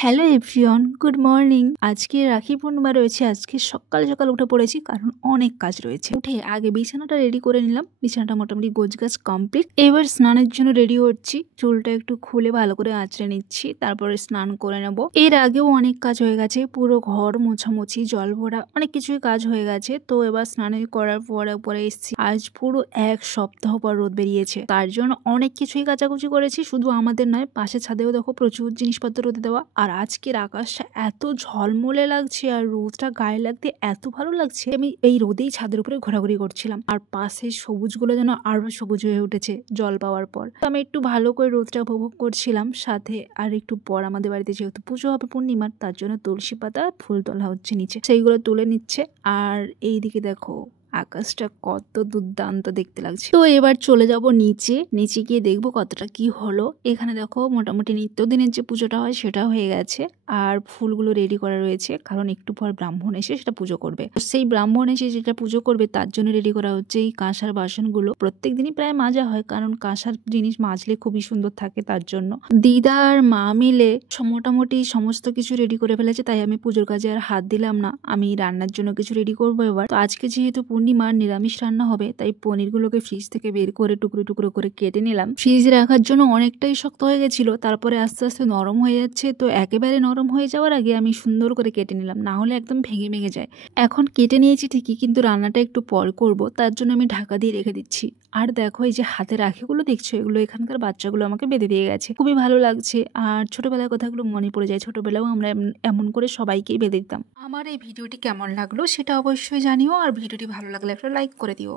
Hello everyone, good morning. আজকে রাখি পূর্ণিমা রয়েছে। আজকে সকাল সকাল উঠে পড়েছি কারণ অনেক কাজ রয়েছে। উঠে আগে বিছানাটা রেডি করে নিলাম। বিছানাটা মোটামুটি গোছগাছ কমপ্লিট। এবার স্নানের জন্য রেডি হচ্ছি। চুলটা একটু খুলে ভালো করে আঁচড়ে নিচ্ছি, তারপরে স্নান করে নেব। এর আগেও অনেক কাজ হয়ে গেছে, পুরো ঘর মোছামুছি, জল ভরা, অনেক কিছুই কাজ হয়ে গেছে। তো এবার স্নান করার পরে এসেছি। আজ পুরো এক সপ্তাহ পর রোদ বেরিয়েছে, তার জন্য অনেক কিছুই কাচাকুচি করেছি। শুধু আমাদের নয়, পাশে ছাদেও দেখো প্রচুর জিনিসপত্র রোদে দেওয়া। আর আজকের আকাশটা এত ঝলমলে লাগছে আর রোদটা গায়ে লাগতে এত ভালো লাগছে। আমি এই রোদেই ছাদের উপরে ঘোরাঘুরি করছিলাম, আর পাশে সবুজগুলো যেন আরো সবুজ হয়ে উঠেছে জল পাওয়ার পর। আমি একটু ভালো করে রোদটা উপভোগ করছিলাম। সাথে আর একটু পর আমাদের বাড়িতে যেহেতু পুজো হবে পূর্ণিমার, তার জন্য তুলসী পাতা ফুল তোলা হচ্ছে নিচে, সেইগুলো তুলে নিচ্ছে। আর এইদিকে দেখো আকাশটা কত দুর্দান্ত দেখতে লাগছে। তো এবার চলে যাব নিচে গিয়ে দেখবো কতটা কি হলো। এখানে দেখো মোটামুটি নিত্যদিনের যে পুজোটা হয় সেটা হয়ে গেছে, আর ফুলগুলো রেডি করা রয়েছে, কারণ একটু পর ব্রাহ্মণ এসে সেটা পুজো করবে। সেই ব্রাহ্মণ এসে যেটা পুজো করবে তার জন্য রেডি করা হচ্ছে এই কাঁসার বাসনগুলো। প্রত্যেক দিনই প্রায় মাজা হয়, কারণ কাঁসার জিনিস মাজলে খুবই সুন্দর থাকে। তার জন্য দিদা আর মা মিলে মোটামুটি সমস্ত কিছু রেডি করে ফেলেছে, তাই আমি পুজোর কাজে আর হাত দিলাম না। আমি রান্নার জন্য কিছু রেডি করবো এবার। তো আজকে যেহেতু পূর্ণিমার নিরামিষ রান্না হবে, তাই পনিরগুলোকে ফ্রিজ থেকে বের করে টুকরো টুকরো করে কেটে নিলাম। ফ্রিজে রাখার জন্য অনেকটাই শক্ত হয়ে গেছিল, তারপরে আস্তে আস্তে নরম হয়ে যাচ্ছে। তো একেবারে নরম হয়ে যাওয়ার আগে আমি সুন্দর করে কেটে নিলাম, না হলে একদম ভেঙে ভেঙে যায়। এখন কেটে নিয়েছি ঠিকই, কিন্তু রান্নাটা একটু পর করব, তার জন্য আমি ঢাকা দিয়ে রেখে দিচ্ছি। আর দেখো এই যে হাতে রাখিগুলো দেখছো, এগুলো এখানকার বাচ্চাগুলো আমাকে বেঁধে দিয়ে গেছে, খুবই ভালো লাগছে। আর ছোটবেলার কথাগুলো মনে পড়ে যায়। ছোটবেলাও আমরা এমন করে সবাইকেই বেঁধে দিতাম। আমার এই ভিডিওটি কেমন লাগলো সেটা অবশ্যই জানিও, আর ভিডিওটি ভালো লাগলে একটা লাইক করে দিও।